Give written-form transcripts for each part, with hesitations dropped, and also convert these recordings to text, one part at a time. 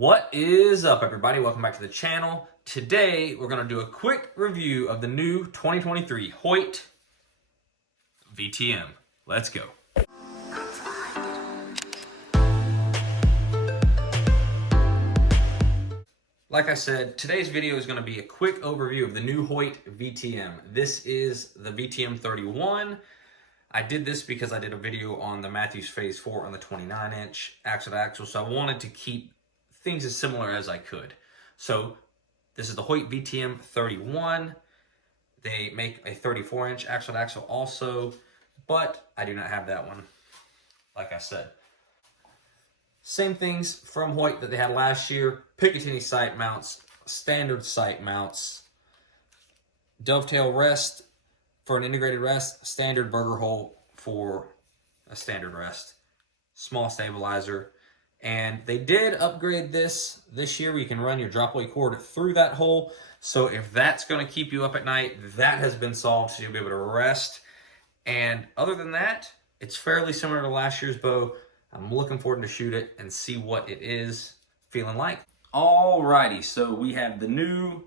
What is up, everybody? Welcome back to the channel. Today, we're going to do a quick review of the new 2023 Hoyt VTM. Let's go. Like I said, today's video is going to be a quick overview of the new Hoyt VTM. This is the VTM 31. I did this because I did a video on the Matthews Phase 4 on the 29-inch axle-to-axle, so I wanted to keep things as similar as I could. So this is the Hoyt VTM 31. They make a 34-inch axle-to-axle also, but I do not have that one, like I said. Same things from Hoyt that they had last year. Picatinny sight mounts, standard sight mounts, dovetail rest for an integrated rest, standard burger hole for a standard rest, small stabilizer. And they did upgrade this year where you can run your drop away cord through that hole. So if that's going to keep you up at night, that has been solved, so you'll be able to rest. And other than that, it's fairly similar to last year's bow. I'm looking forward to shoot it and see what it is feeling like. Alrighty, so we have the new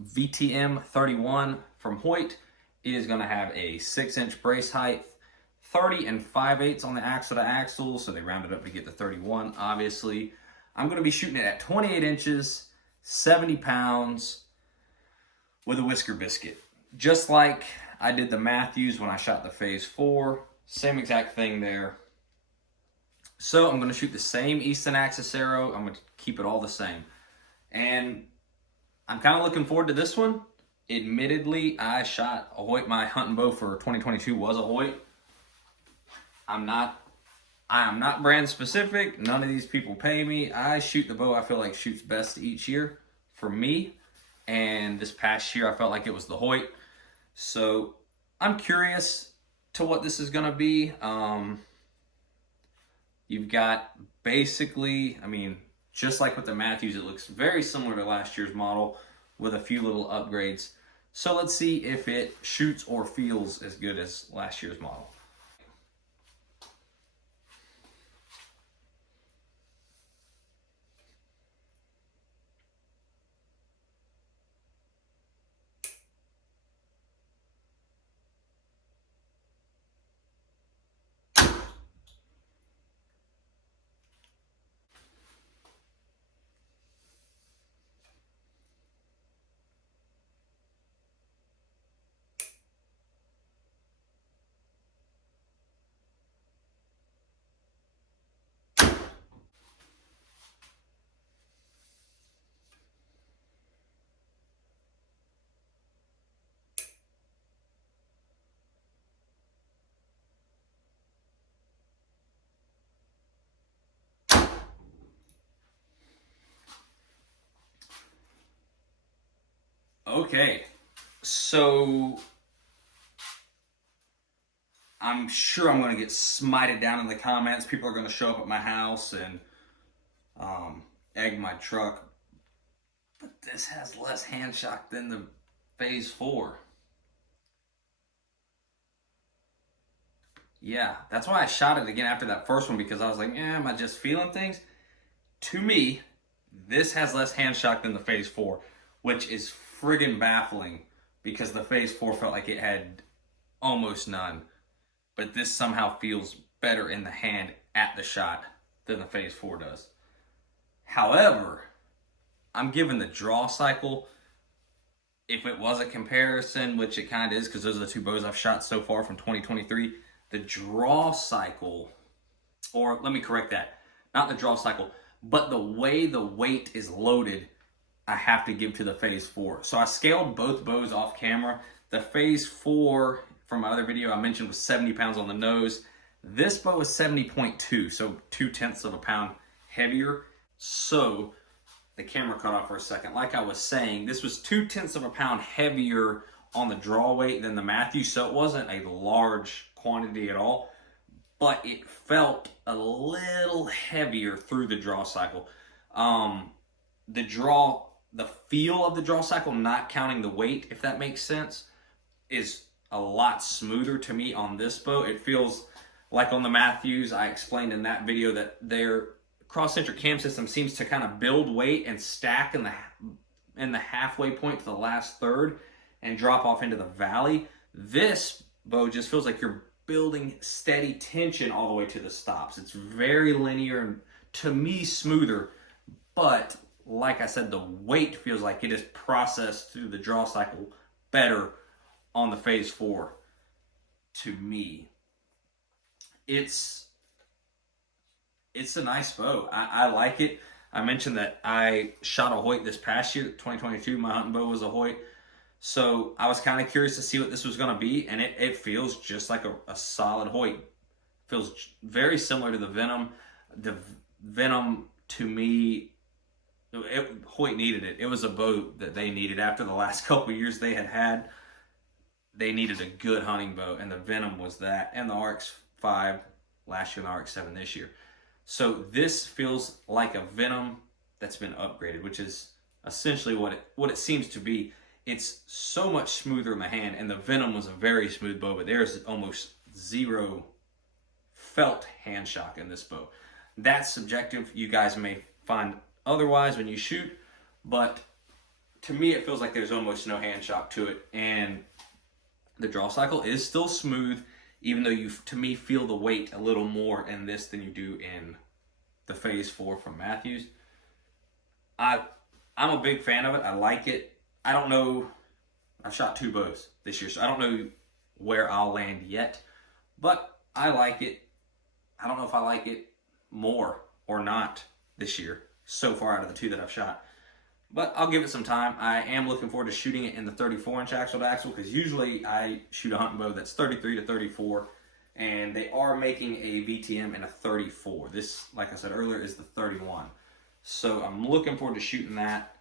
VTM 31 from Hoyt. It is going to have a 6-inch brace height, 30 and 5/8 on the axle-to-axle, so they rounded up to get the 31, obviously. I'm going to be shooting it at 28 inches, 70 pounds, with a whisker biscuit. Just like I did the Matthews when I shot the Phase 4. Same exact thing there. So I'm going to shoot the same Easton axis arrow. I'm going to keep it all the same. And I'm kind of looking forward to this one. Admittedly, I shot a Hoyt. My hunting bow for 2022 was a Hoyt. I am not brand specific. None of these people pay me. I shoot the bow I feel like shoots best each year for me. And this past year, I felt like it was the Hoyt. So I'm curious to what this is going to be. You've got basically, just like with the Matthews, it looks very similar to last year's model with a few little upgrades. So let's see if it shoots or feels as good as last year's model. Okay, so I'm sure I'm going to get smited down in the comments. People are going to show up at my house and egg my truck. But this has less hand shock than the Phase 4. Yeah, that's why I shot it again after that first one, because I was like, am I just feeling things? To me, this has less hand shock than the Phase 4, which is friggin' baffling because the Phase 4 felt like it had almost none. But this somehow feels better in the hand at the shot than the Phase 4 does. However, I'm giving the draw cycle, if it was a comparison, which it kind of is because those are the two bows I've shot so far from 2023, the draw cycle, or let me correct that, not the draw cycle, but the way the weight is loaded, I have to give to the Phase 4. So I scaled both bows off camera. The Phase 4, from my other video I mentioned, was 70 pounds on the nose. This bow is 70.2, so 0.2 of a pound heavier. So the camera cut off for a second. Like I was saying, this was 0.2 of a pound heavier on the draw weight than the Matthews, so it wasn't a large quantity at all, but it felt a little heavier through the draw cycle. The feel of the draw cycle, not counting the weight, if that makes sense, is a lot smoother to me on this bow. It feels like on the Matthews, I explained in that video that they're cross-centric cam system seems to kind of build weight and stack in the halfway point to the last third and drop off into the valley. This bow just feels like you're building steady tension all the way to the stops. It's very linear and, to me, smoother, but like I said, the weight feels like it is processed through the draw cycle better on the Phase 4 to me. It's a nice bow. I like it. I mentioned that I shot a Hoyt this past year, 2022. My hunting bow was a Hoyt. So I was kind of curious to see what this was going to be, and it feels just like a solid Hoyt. Feels very similar to the Venom. The Venom, to me, Hoyt needed it. It was a bow that they needed after the last couple of years they had. They needed a good hunting bow, and the Venom was that, and the RX-5 last year and the RX-7 this year. So this feels like a Venom that's been upgraded, which is essentially what it seems to be. It's so much smoother in the hand, and the Venom was a very smooth bow, but there's almost zero felt hand shock in this bow. That's subjective. You guys may find otherwise when you shoot, but to me it feels like there's almost no hand shock to it, and the draw cycle is still smooth, even though you, to me, feel the weight a little more in this than you do in the Phase 4 from Matthews. I'm a big fan of it. I like it. I don't know. I've shot 2 bows this year, so I don't know where I'll land yet, but I like it. I don't know if I like it more or not this year, so far out of the 2 that I've shot. But I'll give it some time. I am looking forward to shooting it in the 34-inch axle to axle, because usually I shoot a hunting bow that's 33 to 34, and they are making a VTM in a 34. This, like I said earlier, is the 31. So I'm looking forward to shooting that.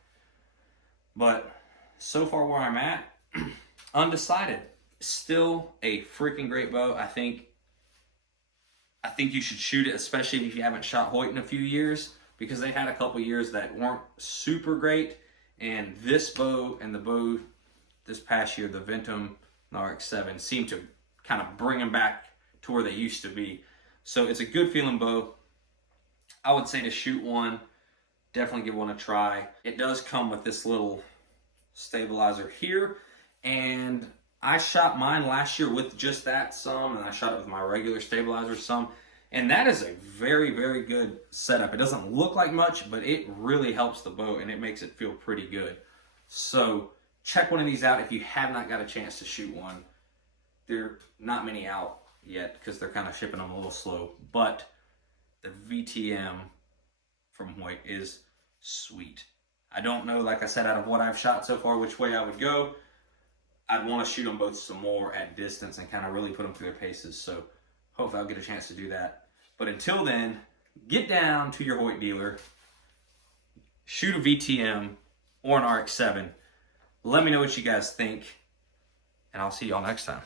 But so far where I'm at, undecided. Still a freaking great bow. I think you should shoot it, especially if you haven't shot Hoyt in a few years, because they had a couple years that weren't super great, and this bow and the bow this past year, the Ventum and the RX-7, seemed to kind of bring them back to where they used to be. So it's a good feeling bow. I would say to shoot one, definitely give one a try. It does come with this little stabilizer here, and I shot mine last year with just that some, and I shot it with my regular stabilizer some. And that is a very, very good setup. It doesn't look like much, but it really helps the bow, and it makes it feel pretty good. So check one of these out if you have not got a chance to shoot one. There are not many out yet because they're kind of shipping them a little slow. But the VTM from Hoyt is sweet. I don't know, like I said, out of what I've shot so far, which way I would go. I'd want to shoot them both some more at distance and kind of really put them through their paces. So hopefully I'll get a chance to do that. But until then, get down to your Hoyt dealer, shoot a VTM or an RX-7. Let me know what you guys think, and I'll see y'all next time.